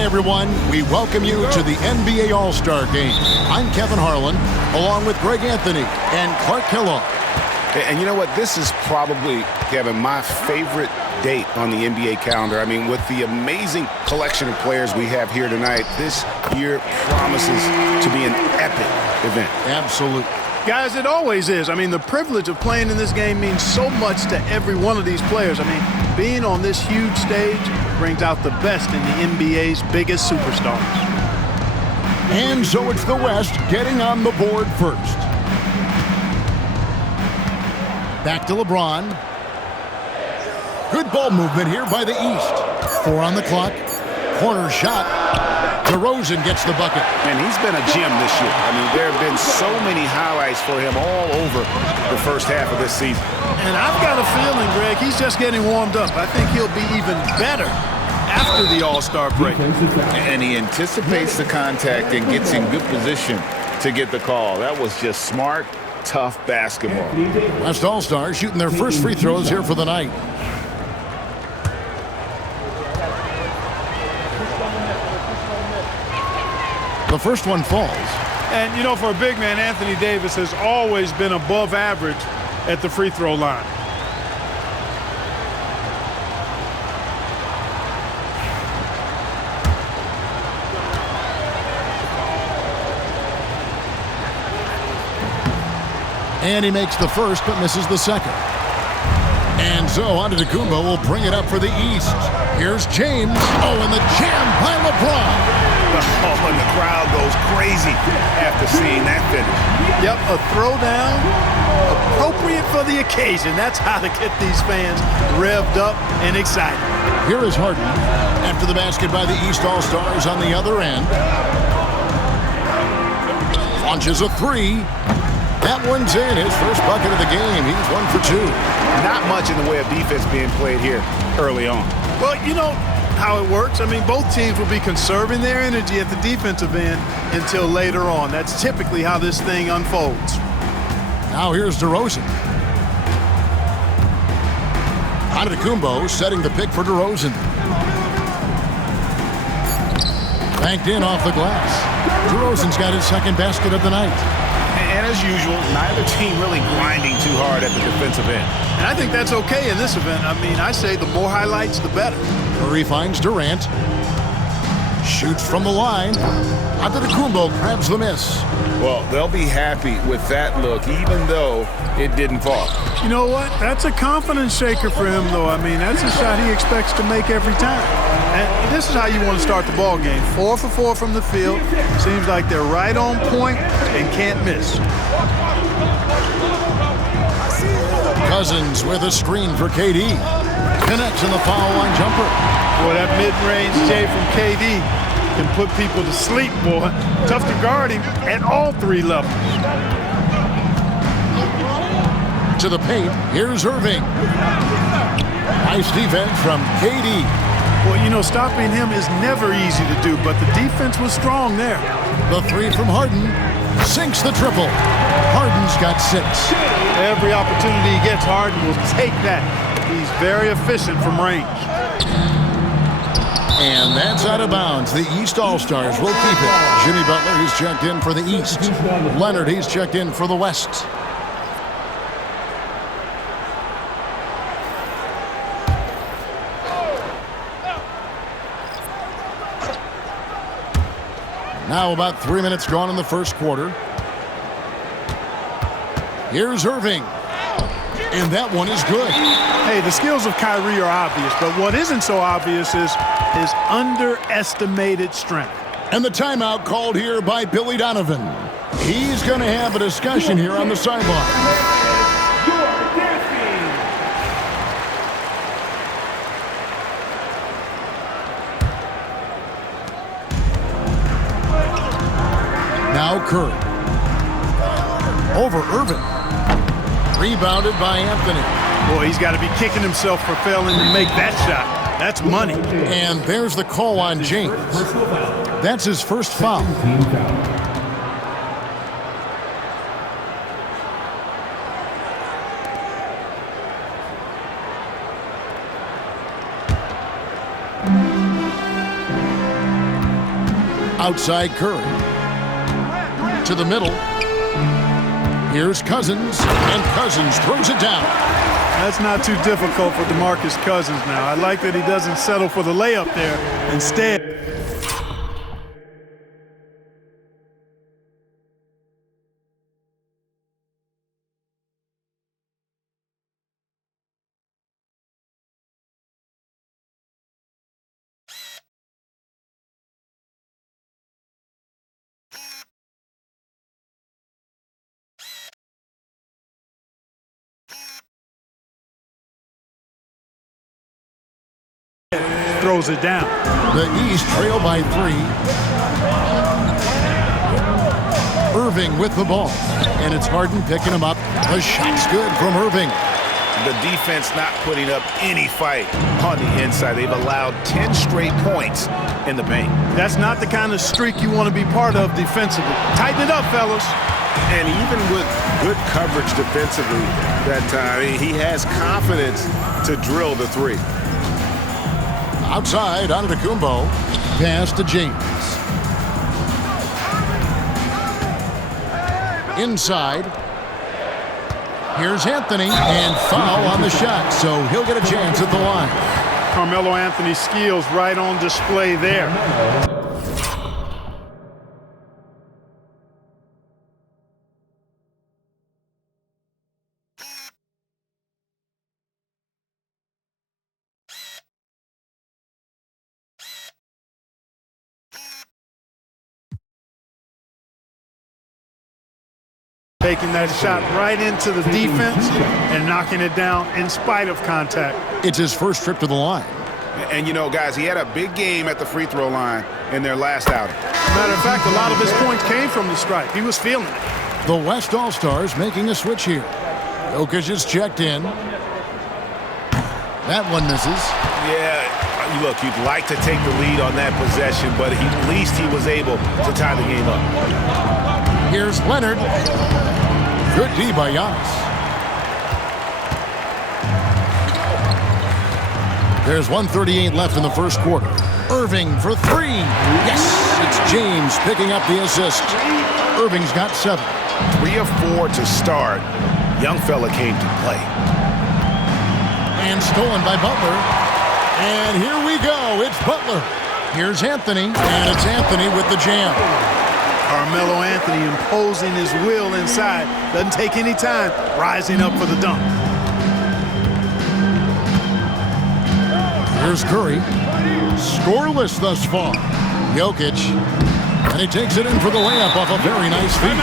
Hi, everyone. We welcome you to the NBA All-Star Game. I'm Kevin Harlan, along with Greg Anthony and Clark Kellogg. And you know what? This is probably, Kevin, my favorite date on the NBA calendar. I mean, with the amazing collection of players we have here tonight, this year promises to be an epic event. Absolutely. Guys, it always is. I mean, the privilege of playing in this game means so much to every one of these players. I mean, being on this huge stage brings out the best in the NBA's biggest superstars. And so it's the West getting on the board first. Back to LeBron. Good ball movement here by the East. 4 on the clock. Corner shot. DeRozan gets the bucket. And he's been a gem this year. I mean, there have been so many highlights for him all over the first half of this season. And I've got a feeling, Greg, he's just getting warmed up. I think he'll be even better after the All-Star break. And he anticipates the contact and gets in good position to get the call. That was just smart, tough basketball. West All-Stars shooting their first free throws here for the night. The first one falls. And, you know, for a big man, Anthony Davis has always been above average at the free throw line. And he makes the first, but misses the second. And so Antetokounmpo will bring it up for the East. Here's James. Oh, and the jam by LeBron. Oh, and the crowd goes crazy after seeing that finish. Yep, a throwdown appropriate for the occasion. That's how to get these fans revved up and excited. Here is Harden after the basket by the East All-Stars on the other end. Launches a three. That one's in. His first bucket of the game. He's 1 for 2. Not much in the way of defense being played here early on. Well, you know how it works. I mean, both teams will be conserving their energy at the defensive end until later on. That's typically how this thing unfolds. Now here's DeRozan. Antetokounmpo setting the pick for DeRozan. Banked in off the glass. DeRozan's got his second basket of the night. And as usual, neither team really grinding too hard at the defensive end. And I think that's okay in this event. I mean, I say the more highlights, the better. Curry finds Durant. Shoots from the line. Antetokounmpo grabs the miss. Well, they'll be happy with that look, even though it didn't fall. You know what? That's a confidence shaker for him, though. I mean, that's a shot he expects to make every time. And this is how you want to start the ball game. 4 for 4 from the field. Seems like they're right on point and can't miss. Cousins with a screen for KD. Connects in the foul line jumper. Boy, that mid-range J from KD can put people to sleep, boy. Tough to guard him at all 3 levels. To the paint, here's Irving. Nice defense from KD. Well, you know, stopping him is never easy to do, but the defense was strong there. The three from Harden. Sinks the triple. Harden's got 6. Every opportunity he gets, Harden will take that. He's very efficient from range. And that's out of bounds. The East All-Stars will keep it. Jimmy Butler, he's checked in for the East. Leonard, he's checked in for the West. Now about 3 minutes gone in the first quarter. Here's Irving. And that one is good. Hey, the skills of Kyrie are obvious, but what isn't so obvious is his underestimated strength. And the timeout called here by Billy Donovan. He's going to have a discussion here on the sideline. Now Curry. Over Irving. Rebounded by Anthony. Boy, he's got to be kicking himself for failing to make that shot. That's money. And there's the call on James. That's his first foul. Outside Curry. To the middle. Here's Cousins, and Cousins throws it down. That's not too difficult for DeMarcus Cousins now. I like that he doesn't settle for the layup there. Instead, throws it down. The East trail by 3. Irving with the ball. And it's Harden picking him up. The shot's good from Irving. The defense not putting up any fight on the inside. They've allowed 10 straight points in the paint. That's not the kind of streak you want to be part of defensively. Tighten it up, fellas. And even with good coverage defensively that time, he has confidence to drill the 3. Outside, Antetokounmpo. Pass to James. Inside. Here's Anthony, and foul on the shot, so he'll get a chance at the line. Carmelo Anthony's skills right on display there. Taking that shot right into the defense and knocking it down in spite of contact. It's his first trip to the line. And, you know, guys, he had a big game at the free throw line in their last outing. Matter of fact, a lot of his points came from the stripe. He was feeling it. The West All-Stars making a switch here. Jokic is checked in. That one misses. Yeah, look, you'd like to take the lead on that possession, but at least he was able to tie the game up. Here's Leonard. Good D by Giannis. There's 1:38 left in the first quarter. Irving for 3. Yes, it's James picking up the assist. Irving's got 7. 3 of 4 to start. Young fella came to play. And stolen by Butler. And here we go. It's Butler. Here's Anthony. And it's Anthony with the jam. Carmelo Anthony imposing his will inside. Doesn't take any time. Rising up for the dunk. Here's Curry. Scoreless thus far. Jokic. And he takes it in for the layup off a very nice feed.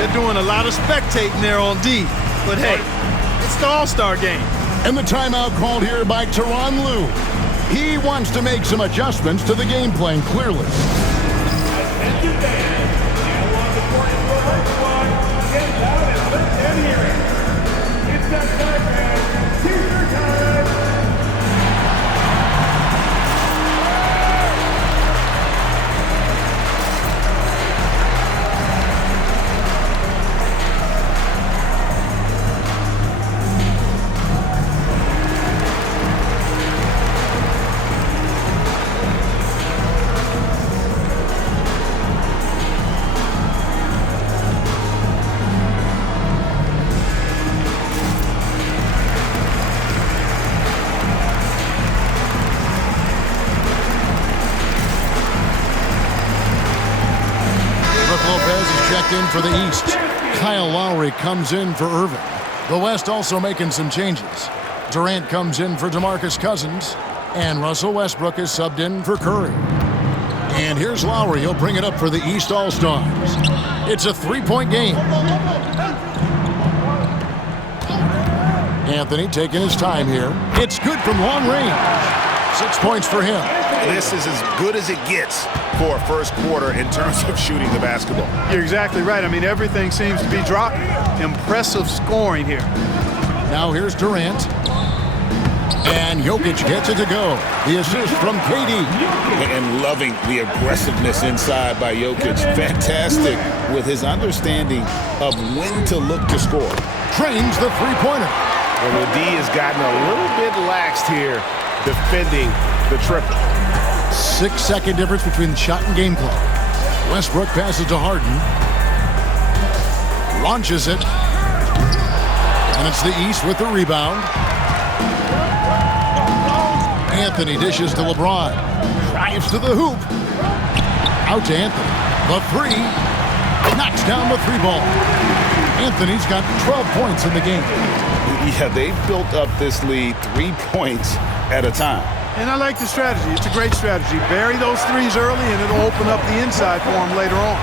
They're doing a lot of spectating there on D. But hey, it's the All-Star game. And the timeout called here by Tyronn Lue. He wants to make some adjustments to the game plan, clearly. In for the East. Kyle Lowry comes in for Irving. The West also making some changes. Durant comes in for DeMarcus Cousins, and Russell Westbrook is subbed in for Curry. And here's Lowry. He'll bring it up for the East All-Stars. It's a 3-point game. Anthony taking his time here. It's good from long range. 6 points for him. This is as good as it gets for a first quarter in terms of shooting the basketball. You're exactly right. I mean, everything seems to be dropping. Impressive scoring here. Now here's Durant. And Jokic gets it to go. The assist from KD. And loving the aggressiveness inside by Jokic. Fantastic with his understanding of when to look to score. Trains the three-pointer. Well, the D has gotten a little bit laxed here defending the triple. 6-second difference between the shot and game clock. Westbrook passes to Harden. Launches it. And it's the East with the rebound. Anthony dishes to LeBron. Drives to the hoop. Out to Anthony. The three. Knocks down the three ball. Anthony's got 12 points in the game. Yeah, they've built up this lead 3 points at a time. And I like the strategy. It's a great strategy. Bury those threes early, and it'll open up the inside for them later on.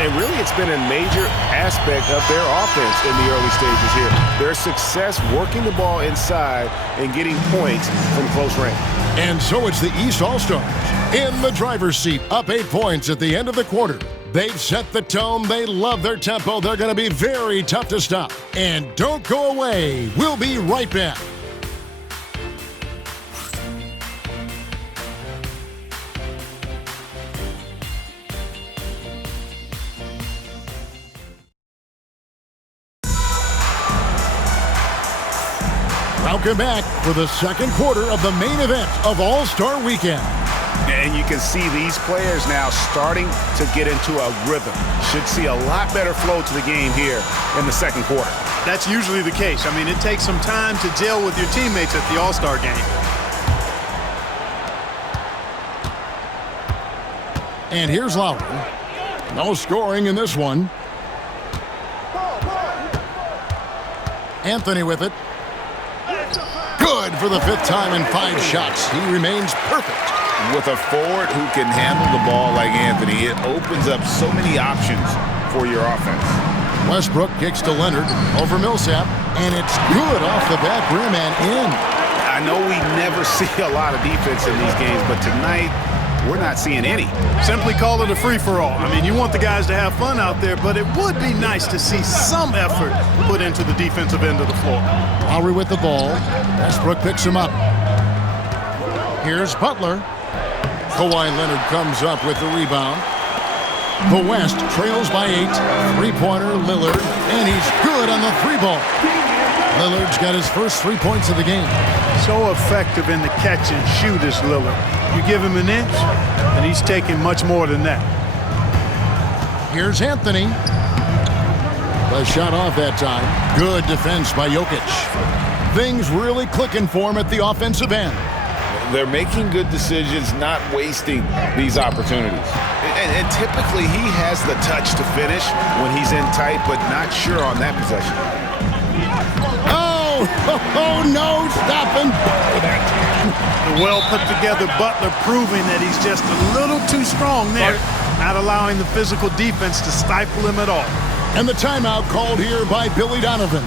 And really, it's been a major aspect of their offense in the early stages here. Their success working the ball inside and getting points from close range. And so it's the East All-Stars in the driver's seat, up 8 points at the end of the quarter. They've set the tone. They love their tempo. They're going to be very tough to stop. And don't go away. We'll be right back. Welcome back for the second quarter of the main event of All-Star Weekend. And you can see these players now starting to get into a rhythm. Should see a lot better flow to the game here in the second quarter. That's usually the case. I mean, it takes some time to gel with your teammates at the All-Star game. And here's Lowry. No scoring in this one. Anthony with it. Good for the fifth time in 5 shots. He remains perfect. With a forward who can handle the ball like Anthony, it opens up so many options for your offense. Westbrook kicks to Leonard over Millsap, and it's good off the back rim and in. I know we never see a lot of defense in these games, but tonight we're not seeing any. Simply call it a free-for-all. I mean, you want the guys to have fun out there, but it would be nice to see some effort put into the defensive end of the floor. Lowry with the ball. Westbrook picks him up. Here's Butler. Kawhi Leonard comes up with the rebound. The West trails by 8. Three-pointer, Lillard, and he's good on the three ball. Lillard's got his first 3 points of the game. So effective in the catch and shoot is Lillard. You give him an inch, and he's taking much more than that. Here's Anthony. The shot off that time. Good defense by Jokic. Things really clicking for him at the offensive end. They're making good decisions, not wasting these opportunities. And typically he has the touch to finish when he's in tight, but not sure on that possession. Oh, no, stopping. The well put together Butler proving that he's just a little too strong there, not allowing the physical defense to stifle him at all. And the timeout called here by Billy Donovan.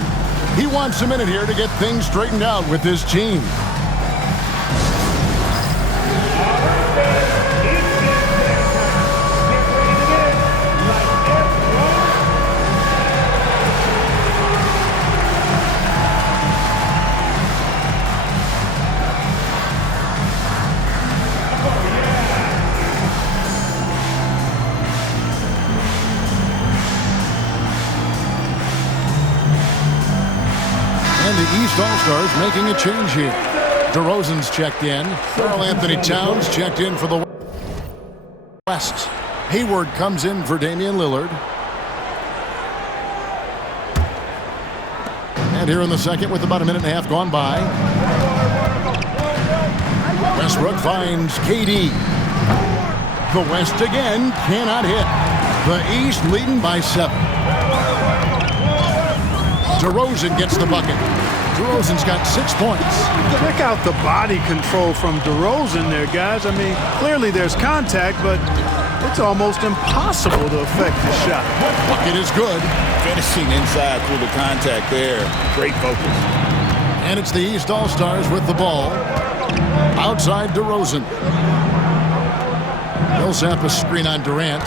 He wants a minute here to get things straightened out with his team. The East All-Stars making a change here. DeRozan's checked in. Karl Anthony Towns checked in for the West. Hayward comes in for Damian Lillard. And here in the second with about a minute and a half gone by. Westbrook finds KD. The West again cannot hit. The East leading by 7. DeRozan gets the bucket. DeRozan's got 6 points. Check out the body control from DeRozan there, guys. I mean, clearly there's contact, but it's almost impossible to affect the shot. Bucket is good. Finishing inside through the contact there. Great focus. And it's the East All-Stars with the ball. Outside DeRozan. Millsap a screen on Durant.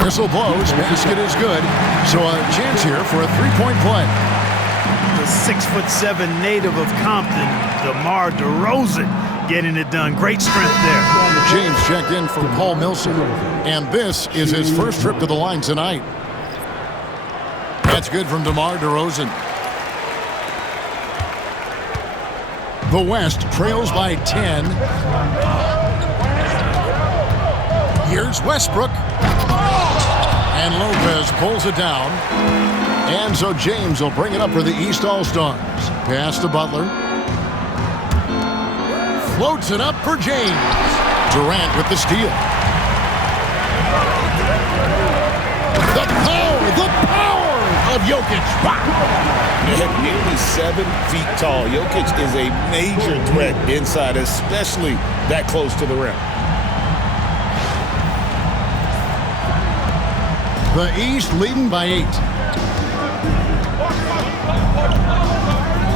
Whistle blows. Basket is good. So a chance here for a 3-point play. The 6'7" native of Compton, DeMar DeRozan, getting it done. Great strength there. James checked in for Paul Millsap. And this is his first trip to the line tonight. That's good from DeMar DeRozan. The West trails by 10. Here's Here's Westbrook. And Lopez pulls it down. And so James will bring it up for the East All-Stars. Pass to Butler. Floats it up for James. Durant with the steal. The power of Jokic. At nearly 7 feet tall, Jokic is a major threat inside, especially that close to the rim. The East leading by 8.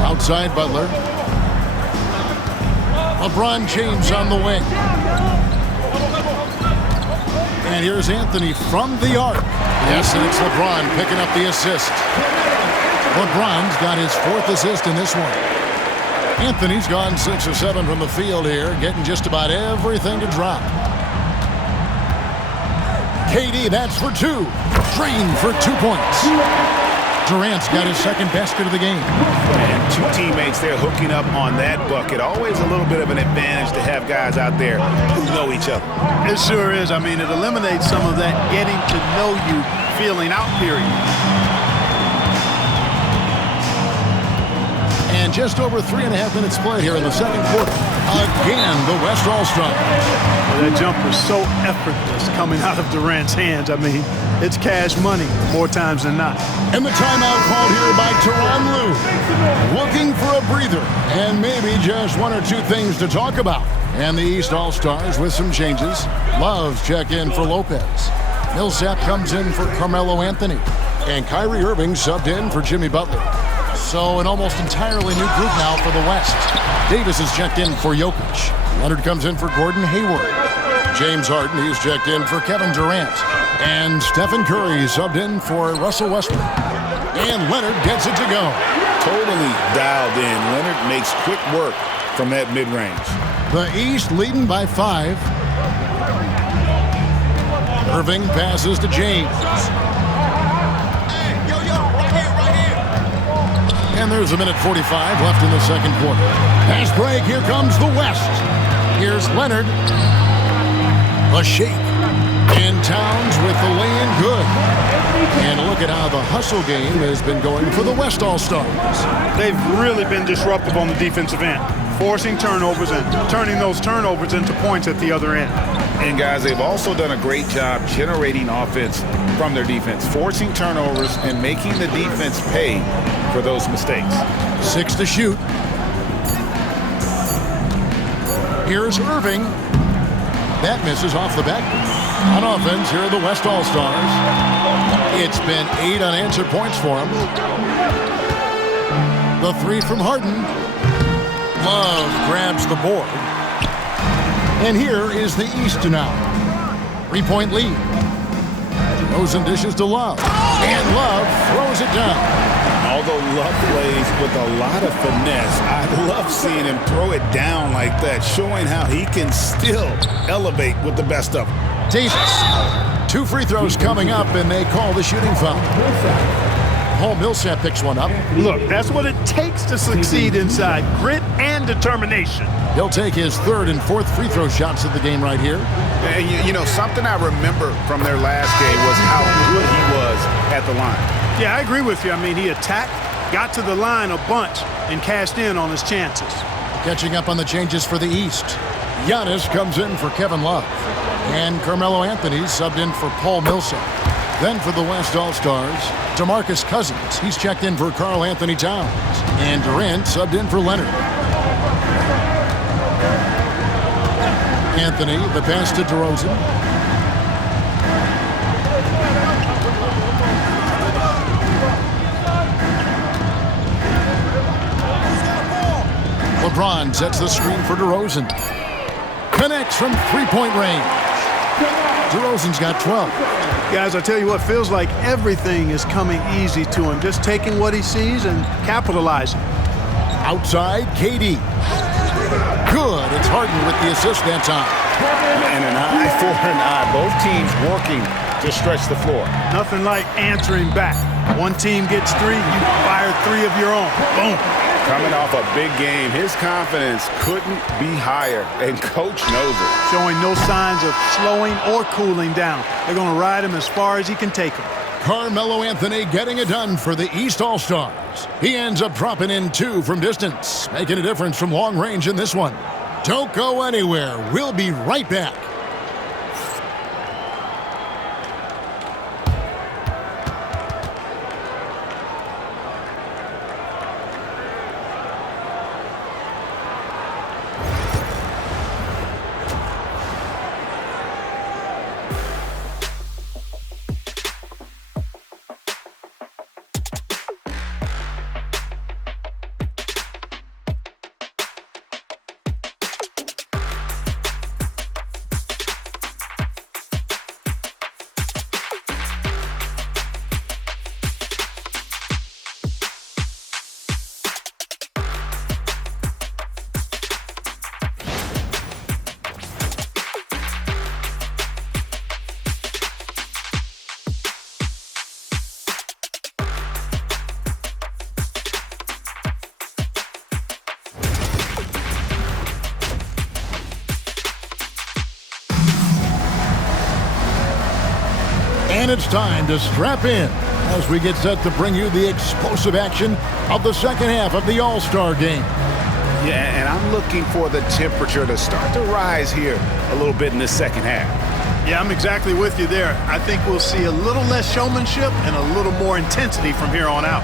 Outside Butler. LeBron James on the wing. And here's Anthony from the arc. Yes, and it's LeBron picking up the assist. LeBron's got his 4th assist in this one. Anthony's gone 6 or 7 from the field here, getting just about everything to drop. KD, that's for 2. Drained for 2 points. Durant's got his 2nd basket of the game. And 2 teammates there hooking up on that bucket. Always a little bit of an advantage to have guys out there who know each other. It sure is. I mean, it eliminates some of that getting to know you feeling out period. And just over 3.5 minutes played here in the 2nd quarter. Again, the West All-Star. Well, that jumper is so effortless coming out of Durant's hands. I mean, it's cash money more times than not. And the timeout called here by Tyronn Lue. Looking for a breather and maybe just 1 or 2 things to talk about. And the East All-Stars with some changes. Love's check in for Lopez. Millsap comes in for Carmelo Anthony. And Kyrie Irving subbed in for Jimmy Butler. So an almost entirely new group now for the West. Davis is checked in for Jokic. Leonard comes in for Gordon Hayward. James Harden, he's checked in for Kevin Durant. And Stephen Curry subbed in for Russell Westbrook. And Leonard gets it to go. Totally dialed in. Leonard makes quick work from that mid-range. The East leading by 5. Irving passes to James. And there's 1:45 left in the 2nd quarter. Pass break, here comes the West. Here's Leonard. A shake. And Towns with the lay-in good. And look at how the hustle game has been going for the West All-Stars. They've really been disruptive on the defensive end, forcing turnovers and turning those turnovers into points at the other end. And guys, they've also done a great job generating offense from their defense, forcing turnovers and making the defense pay for those mistakes. 6 to shoot. Here's Irving. That misses off the back. On offense, here are the West All-Stars. It's been 8 unanswered points for him. The 3 from Harden. Love grabs the board. And here is the East now. 3-point lead. Rosen dishes to Love. And Love throws it down. Although Love plays with a lot of finesse, I love seeing him throw it down like that, showing how he can still elevate with the best of them. Davis. 2 free throws coming up, and they call the shooting foul. Paul Millsap picks one up. Look, that's what it takes to succeed inside. Grit and determination. He'll take his 3rd and 4th free throw shots of the game right here. And you know, something I remember from their last game was how good he was at the line. Yeah, I agree with you. I mean, he attacked, got to the line a bunch, and cashed in on his chances. Catching up on the changes for the East. Giannis comes in for Kevin Love. And Carmelo Anthony subbed in for Paul Millsap. Then for the West All-Stars, DeMarcus Cousins. He's checked in for Karl Anthony Towns. And Durant subbed in for Leonard. Anthony, the pass to DeRozan. LeBron sets the screen for DeRozan. Connects from 3-point range. DeRozan's got 12. Guys, I tell you what, feels like everything is coming easy to him. Just taking what he sees and capitalizing. Outside, KD. Good. It's Harden with the assist that time. And an eye for an eye. Both teams working to stretch the floor. Nothing like answering back. One team gets 3, you fire 3 of your own. Boom. Coming off a big game, his confidence couldn't be higher, and Coach knows it. Showing no signs of slowing or cooling down. They're going to ride him as far as he can take him. Carmelo Anthony getting it done for the East All-Stars. He ends up dropping in 2 from distance, making a difference from long range in this one. Don't go anywhere. We'll be right back. And it's time to strap in as we get set to bring you the explosive action of the second half of the All-Star game. Yeah, and I'm looking for the temperature to start to rise here a little bit in the second half. Yeah, I'm exactly with you there. I think we'll see a little less showmanship and a little more intensity from here on out.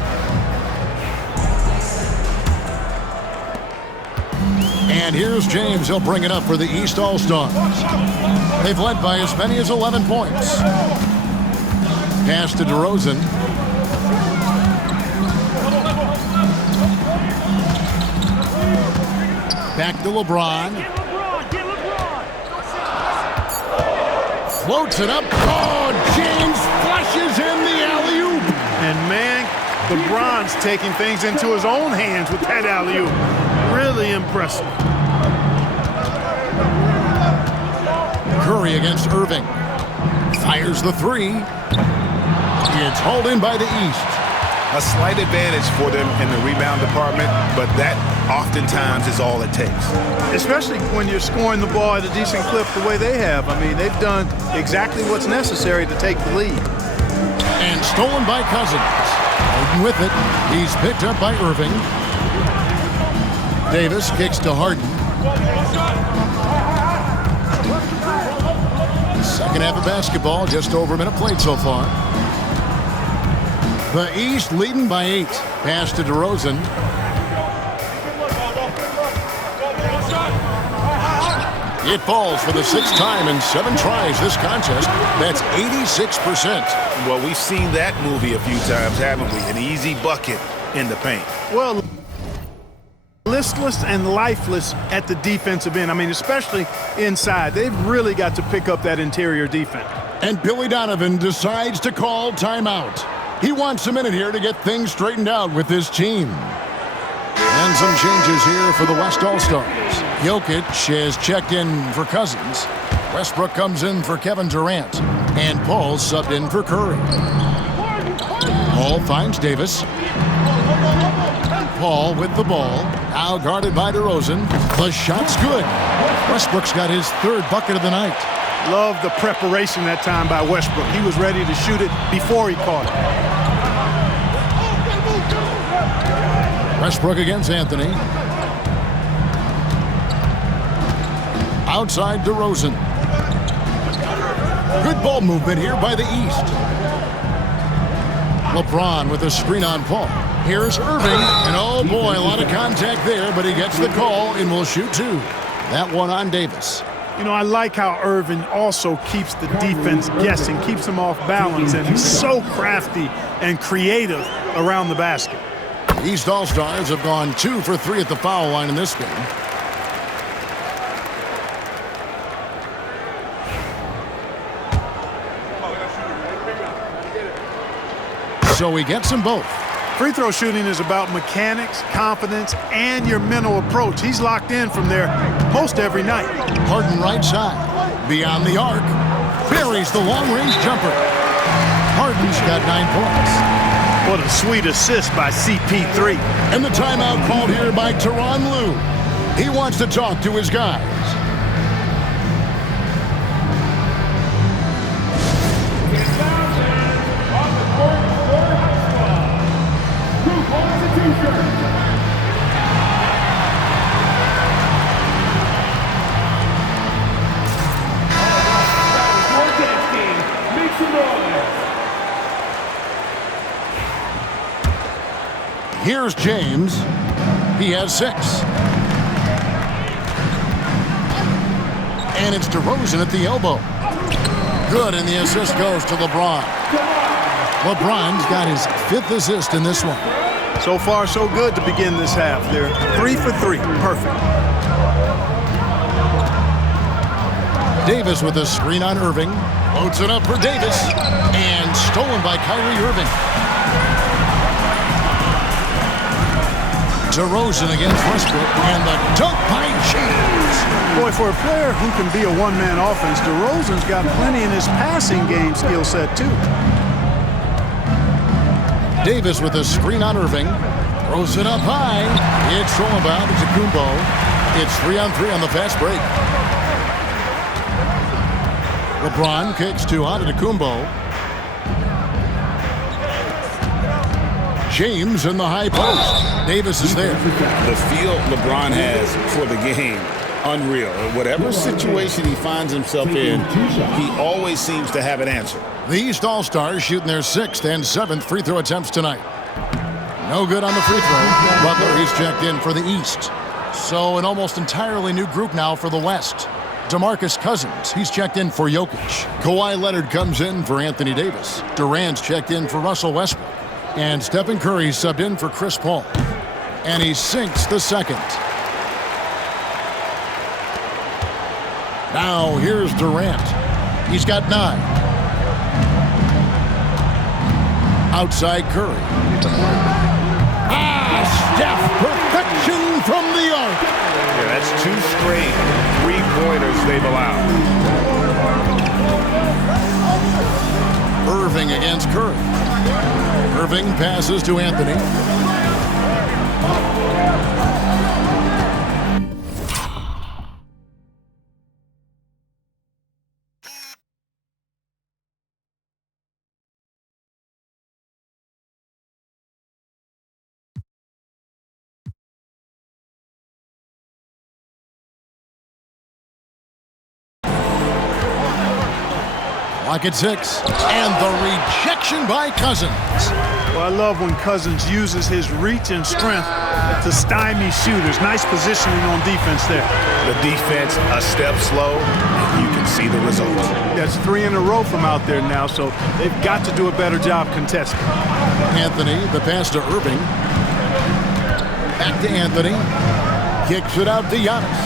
And here's James. He'll bring it up for the East All-Stars. They've led by as many as 11 points. Pass to DeRozan. Back to LeBron. Floats it up. Oh, James flushes in the alley-oop. And man, LeBron's taking things into his own hands with that alley-oop. Really impressive. Curry against Irving. Fires the 3. It's hauled in by the East. A slight advantage for them in the rebound department, but that oftentimes is all it takes. Especially when you're scoring the ball at a decent clip the way they have. I mean, they've done exactly what's necessary to take the lead. And stolen by Cousins. Harden with it. He's picked up by Irving. Davis kicks to Harden. Second half of basketball, just over a minute played so far. The East leading by 8. Pass to DeRozan. It falls for the 6th time in 7 tries this contest. That's 86%. Well, we've seen that movie a few times, haven't we? An easy bucket in the paint. Well, listless and lifeless at the defensive end. I mean, especially inside. They've really got to pick up that interior defense. And Billy Donovan decides to call timeout. He wants a minute here to get things straightened out with his team. And some changes here for the West All-Stars. Jokic has checked in for Cousins. Westbrook comes in for Kevin Durant. And Paul subbed in for Curry. Paul finds Davis. Paul with the ball. Now guarded by DeRozan. The shot's good. Westbrook's got his 3rd bucket of the night. Love the preparation that time by Westbrook. He was ready to shoot it before he caught it. Westbrook against Anthony. Outside DeRozan. Good ball movement here by the East. LeBron with a screen on Paul. Here's Irving. And oh boy, a lot of contact there, but he gets the call and will shoot 2. That one on Davis. You know, I like how Irving also keeps the defense guessing, keeps them off balance, and he's so crafty and creative around the basket. East All-Stars have gone 2 for 3 at the foul line in this game. So he gets them both. Free throw shooting is about mechanics, confidence, and your mental approach. He's locked in from there most every night. Harden right side. Beyond the arc. Buries the long-range jumper. Harden's got 9 points. What a sweet assist by CP3. And the timeout called here by Tyronn Lue. He wants to talk to his guys. Here's James. He has 6. And it's DeRozan at the elbow. Good, and the assist goes to LeBron. LeBron's got his 5th assist in this one. So far, so good to begin this half. They're 3 for 3. Perfect. Davis with a screen on Irving. Loads it up for Davis. And stolen by Kyrie Irving. DeRozan against Westbrook, and the dunk by James. Boy, for a player who can be a one-man offense, DeRozan's got plenty in his passing game skill set, too. Davis with a screen on Irving. Throws it up high. It's thrown about to Kumbo. It's 3-on-3 on the fast break. LeBron kicks to Antetokounmpo. James in the high post. Davis is there. The feel LeBron has for the game, unreal. Whatever situation he finds himself in, he always seems to have an answer. The East All-Stars shooting their 6th and 7th free throw attempts tonight. No good on the free throw. Butler, he's checked in for the East. So an almost entirely new group now for the West. DeMarcus Cousins, he's checked in for Jokic. Kawhi Leonard comes in for Anthony Davis. Durant's checked in for Russell Westbrook. And Stephen Curry subbed in for Chris Paul. And he sinks the second. Now here's Durant. He's got 9. Outside Curry. Steph, perfection from the arc. Yeah, that's 2 straight 3-pointers they've allowed. Irving against Curry. Irving passes to Anthony. Clock at 6. And the rejection by Cousins. Well, I love when Cousins uses his reach and strength to stymie shooters. Nice positioning on defense there. The defense a step slow, and you can see the results. That's 3 in a row from out there now, so they've got to do a better job contesting. Anthony, the pass to Irving. Back to Anthony. Kicks it out to Giannis.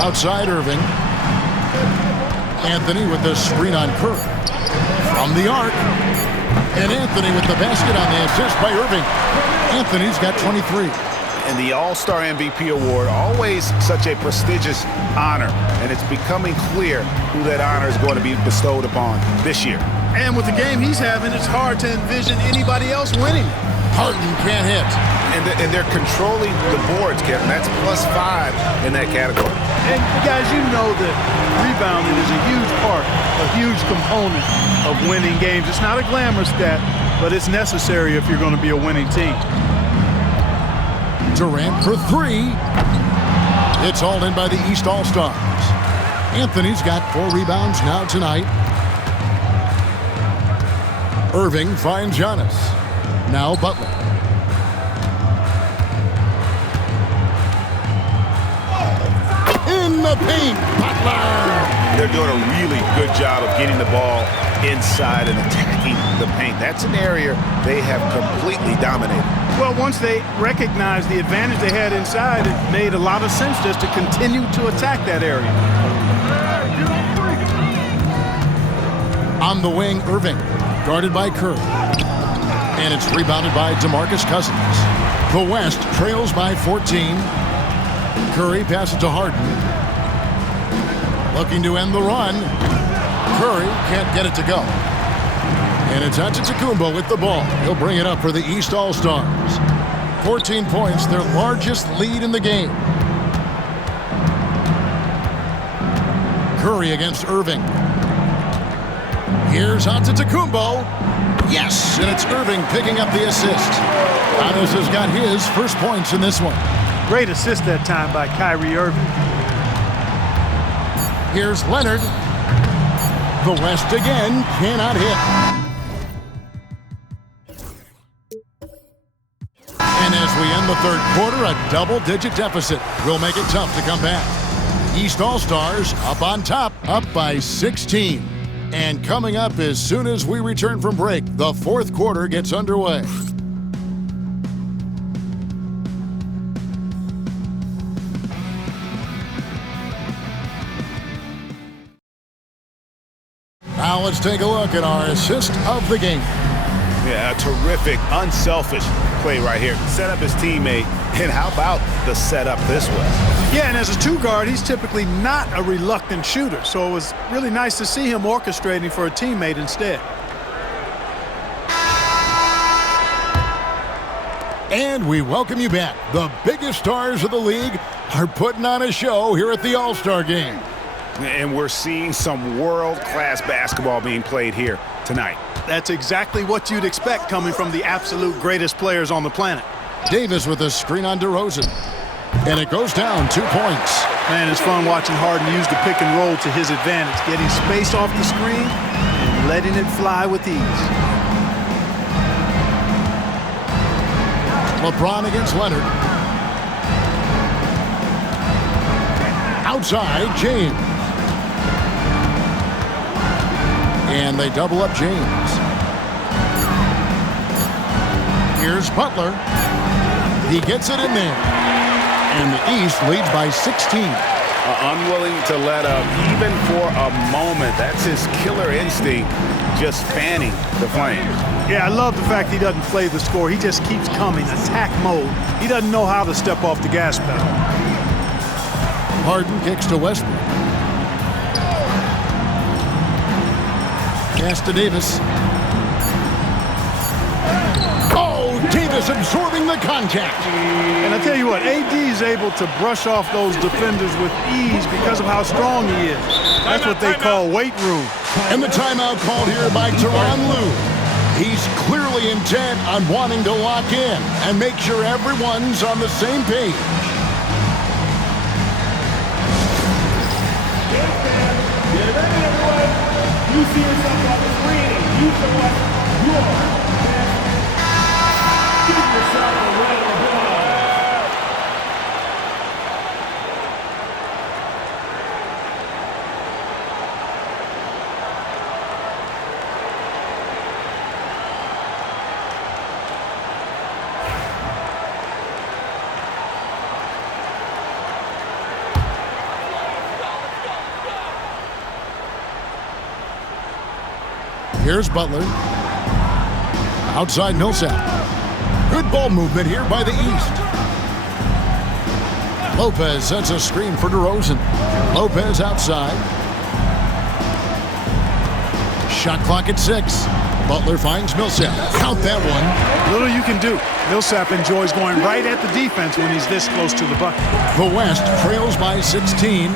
Outside Irving. Anthony with the screen on Curry. From the arc. And Anthony with the basket on the assist by Irving. Anthony's got 23. And the All-Star MVP award, always such a prestigious honor. And it's becoming clear who that honor is going to be bestowed upon this year. And with the game he's having, it's hard to envision anybody else winning. Harden can't hit. And they're controlling the boards, Kevin. That's +5 in that category. And guys, you know that rebounding is a huge part, a huge component of winning games. It's not a glamour stat, but it's necessary if you're going to be a winning team. Durant for 3. It's all in by the East All-Stars. Anthony's got 4 rebounds now tonight. Irving finds Giannis. Now Butler. In the paint, Butler. They're doing a really good job of getting the ball inside and attacking the paint. That's an area they have completely dominated. Well, once they recognized the advantage they had inside, it made a lot of sense just to continue to attack that area. On the wing, Irving, guarded by Curry. And it's rebounded by DeMarcus Cousins. The West trails by 14. Curry passes to Harden. Looking to end the run. Curry can't get it to go. And it's Antetokounmpo with the ball. He'll bring it up for the East All-Stars. 14 points, their largest lead in the game. Curry against Irving. Here's Antetokounmpo. Yes, and it's Irving picking up the assist. Giannis has got his first points in this one. Great assist that time by Kyrie Irving. Here's Leonard. The West again cannot hit. And as we end the third quarter, a double-digit deficit will make it tough to come back. East All-Stars up on top, up by 16. And coming up as soon as we return from break, the fourth quarter gets underway. Now let's take a look at our assist of the game. Yeah, a terrific, unselfish play right here. Set up his teammate, and how about the setup this was? Yeah, and as a two-guard, he's typically not a reluctant shooter, so it was really nice to see him orchestrating for a teammate instead. And we welcome you back. The biggest stars of the league are putting on a show here at the All-Star Game. And we're seeing some world-class basketball being played here tonight. That's exactly what you'd expect coming from the absolute greatest players on the planet. Davis with a screen on DeRozan. And it goes down 2 points. Man, it's fun watching Harden use the pick and roll to his advantage, getting space off the screen and letting it fly with ease. LeBron against Leonard. Outside, James. And they double up James. Here's Butler. He gets it in there. And the East leads by 16. Unwilling to let up even for a moment. That's his killer instinct, just fanning the flames. Yeah, I love the fact he doesn't play the score. He just keeps coming, attack mode. He doesn't know how to step off the gas pedal. Harden kicks to Westbrook. Pass to Davis. Oh, Davis absorbing the contact. And I tell you what, AD is able to brush off those defenders with ease because of how strong he is. That's what they call weight room. And the timeout called here by Tyronn Lue. He's clearly intent on wanting to lock in and make sure everyone's on the same page. Get ready, everyone. You see yourself on the screen and you show us your best. Give yourself a round of applause. Here's Butler. Outside Millsap. Good ball movement here by the East. Lopez sets a screen for DeRozan. Lopez outside. Shot clock at 6. Butler finds Millsap. Count that one. Little you can do. Millsap enjoys going right at the defense when he's this close to the bucket. The West trails by 16.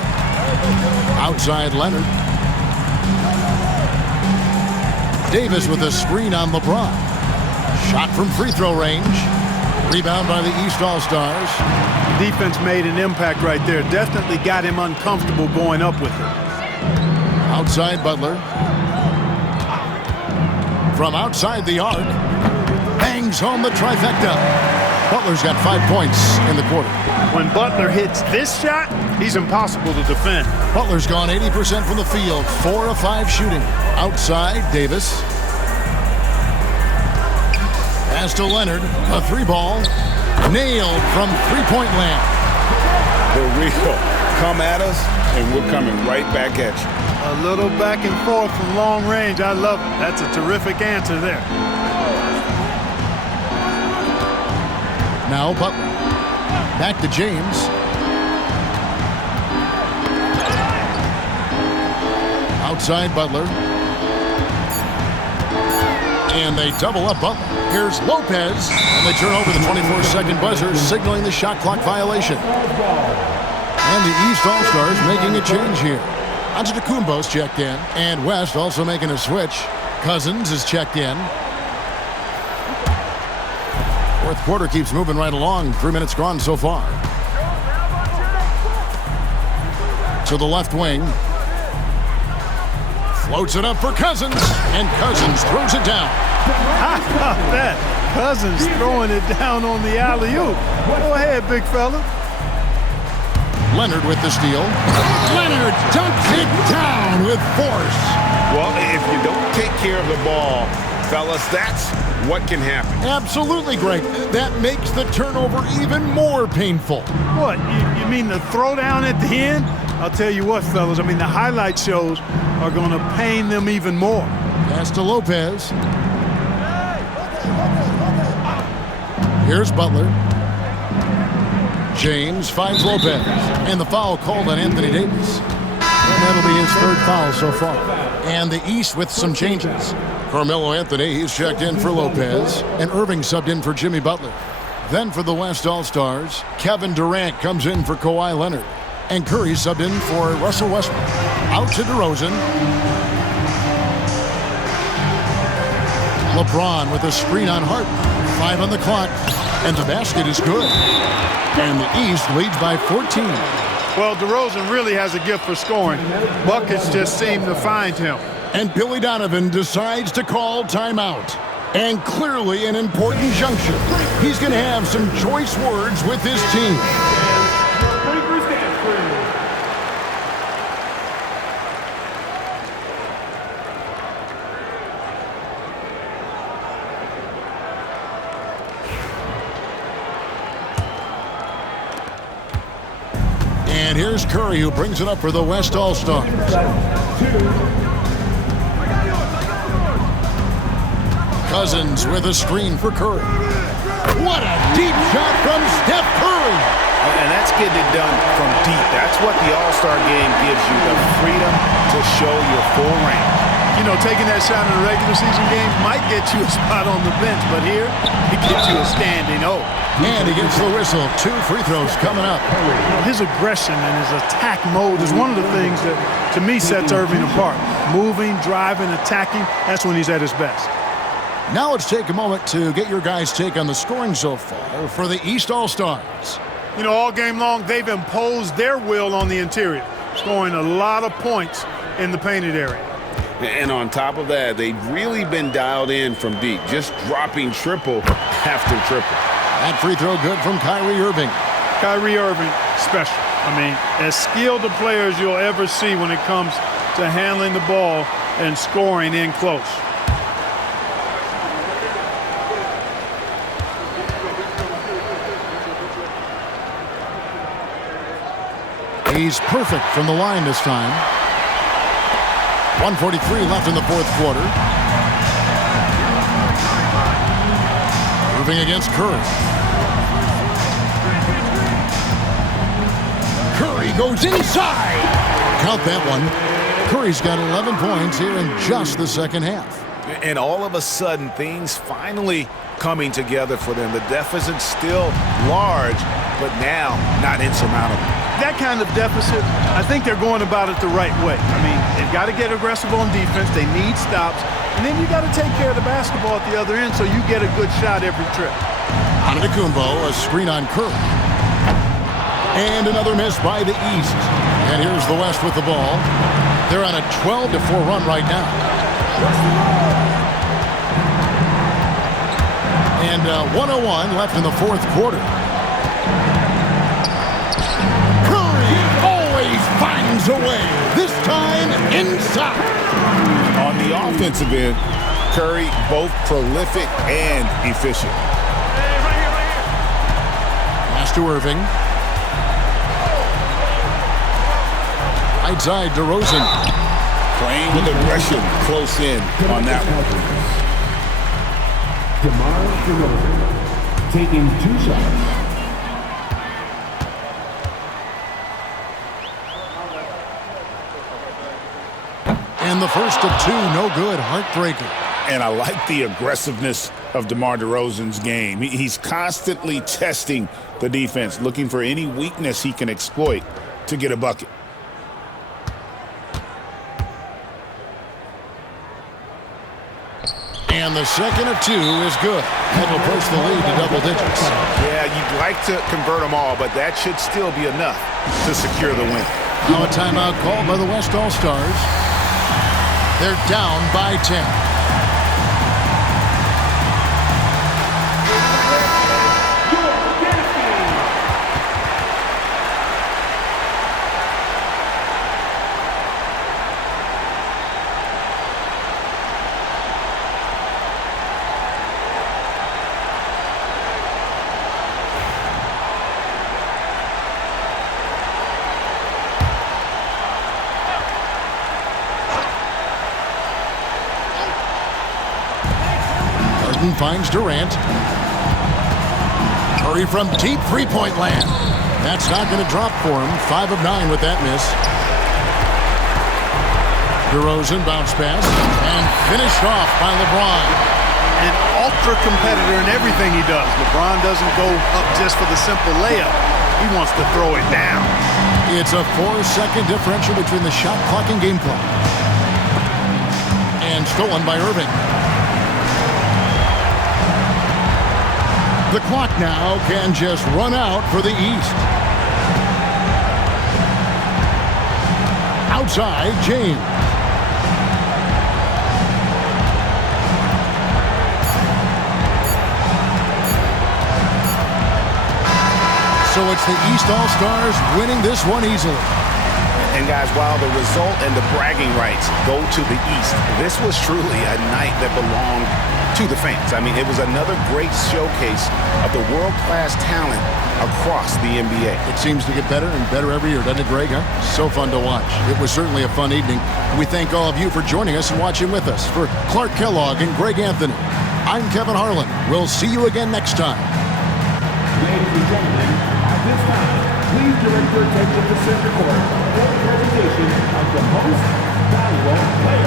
Outside Leonard. Davis with a screen on LeBron. Shot from free throw range. Rebound by the East All-Stars. Defense made an impact right there. Definitely got him uncomfortable going up with it. Outside Butler. From outside the arc. Bangs home the trifecta. Butler's got 5 points in the quarter. When Butler hits this shot, he's impossible to defend. Butler's gone 80% from the field. 4 of 5 shooting. Outside, Davis. Pass to Leonard. A 3-ball. Nailed from three-point land. The real come at us, and we're coming right back at you. A little back and forth from long range. I love it. That's a terrific answer there. Now Butler. Back to James. Outside Butler. And they double up Butler. Here's Lopez. And they turn over the 24-second buzzer, signaling the shot clock violation. And the East All-Stars making a change here. Antetokounmpo's checked in. And West also making a switch. Cousins is checked in. Fourth quarter keeps moving right along. 3 minutes gone so far. To the left wing. Floats it up for Cousins. And Cousins throws it down. How about that? Cousins throwing it down on the alley-oop. Go ahead, big fella. Leonard with the steal. Leonard dunks it down with force. Well, if you don't take care of the ball, fellas, that's what can happen. Absolutely, Greg. That makes the turnover even more painful. What, you mean the throwdown at the end? I'll tell you what, fellas, I mean, the highlight shows are going to pain them even more. Pass to Lopez. Here's Butler. James finds Lopez. And the foul called on Anthony Davis. And that'll be his third foul so far. And the East with some changes. Carmelo Anthony, he's checked in for Lopez. And Irving subbed in for Jimmy Butler. Then for the West All-Stars, Kevin Durant comes in for Kawhi Leonard. And Curry subbed in for Russell Westbrook. Out to DeRozan. LeBron with a screen on Harden. 5 on the clock. And the basket is good. And the East leads by 14. Well, DeRozan really has a gift for scoring. Buckets just seem to find him. And Billy Donovan decides to call timeout. And clearly an important juncture. He's going to have some choice words with his team. And here's Curry, who brings it up for the West All-Stars. Cousins with a screen for Curry. What a deep shot from Steph Curry. And that's getting it done from deep. That's what the All-Star game gives you, the freedom to show your full range. You know, taking that shot in a regular season game might get you a spot on the bench, but here, it gets you a standing O. And he gets the whistle. 2 free throws coming up. His aggression and his attack mode is one of the things that, to me, sets Irving apart. Moving, driving, attacking, that's when he's at his best. Now let's take a moment to get your guys' take on the scoring so far for the East All-Stars. You know, all game long, they've imposed their will on the interior, scoring a lot of points in the painted area. And on top of that, they've really been dialed in from deep, just dropping triple after triple. That free throw good from Kyrie Irving. Kyrie Irving, special. I mean, as skilled a player as you'll ever see when it comes to handling the ball and scoring in close. He's perfect from the line this time. 1:43 left in the fourth quarter. Moving against Curry. Curry goes inside. Count that one. Curry's got 11 points here in just the second half. And all of a sudden, things finally coming together for them. The deficit's still large, but now not insurmountable. That kind of deficit, I think they're going about it the right way. I mean, they've got to get aggressive on defense. They need stops. And then you got to take care of the basketball at the other end so you get a good shot every trip. Antetokounmpo, a screen on Curry. And another miss by the East. And here's the West with the ball. They're on a 12-4 run right now. And 1:01 left in the fourth quarter. Curry always finds a way, this time inside. On the offensive end, Curry both prolific and efficient. Pass to Irving. Right side, DeRozan. Playing with aggression close in on that one. DeMar DeRozan taking 2 shots. And the first of 2, no good, heartbreaker. And I like the aggressiveness of DeMar DeRozan's game. He's constantly testing the defense, looking for any weakness he can exploit to get a bucket. And the second of 2 is good. That'll push the lead to double digits. Yeah, you'd like to convert them all, but that should still be enough to secure the win. Now a timeout called by the West All-Stars. They're down by 10. Finds Durant. Curry from deep three-point land. That's not going to drop for him. 5 of 9 with that miss. DeRozan bounce pass and finished off by LeBron. An ultra competitor in everything he does. LeBron doesn't go up just for the simple layup. He wants to throw it down. It's a 4-second differential between the shot clock and game clock. And stolen by Irving. The clock now can just run out for the East. Outside, James. So it's the East All-Stars winning this one easily. And guys, while the result and the bragging rights go to the East, this was truly a night that belonged to the fans. I mean, it was another great showcase of the world-class talent across the NBA. It seems to get better and better every year, doesn't it, Greg? Huh? So fun to watch. It was certainly a fun evening. We thank all of you for joining us and watching with us. For Clark Kellogg and Greg Anthony, I'm Kevin Harlan. We'll see you again next time. Ladies and gentlemen, at this time, please direct your attention to center court for the presentation of the most valuable player.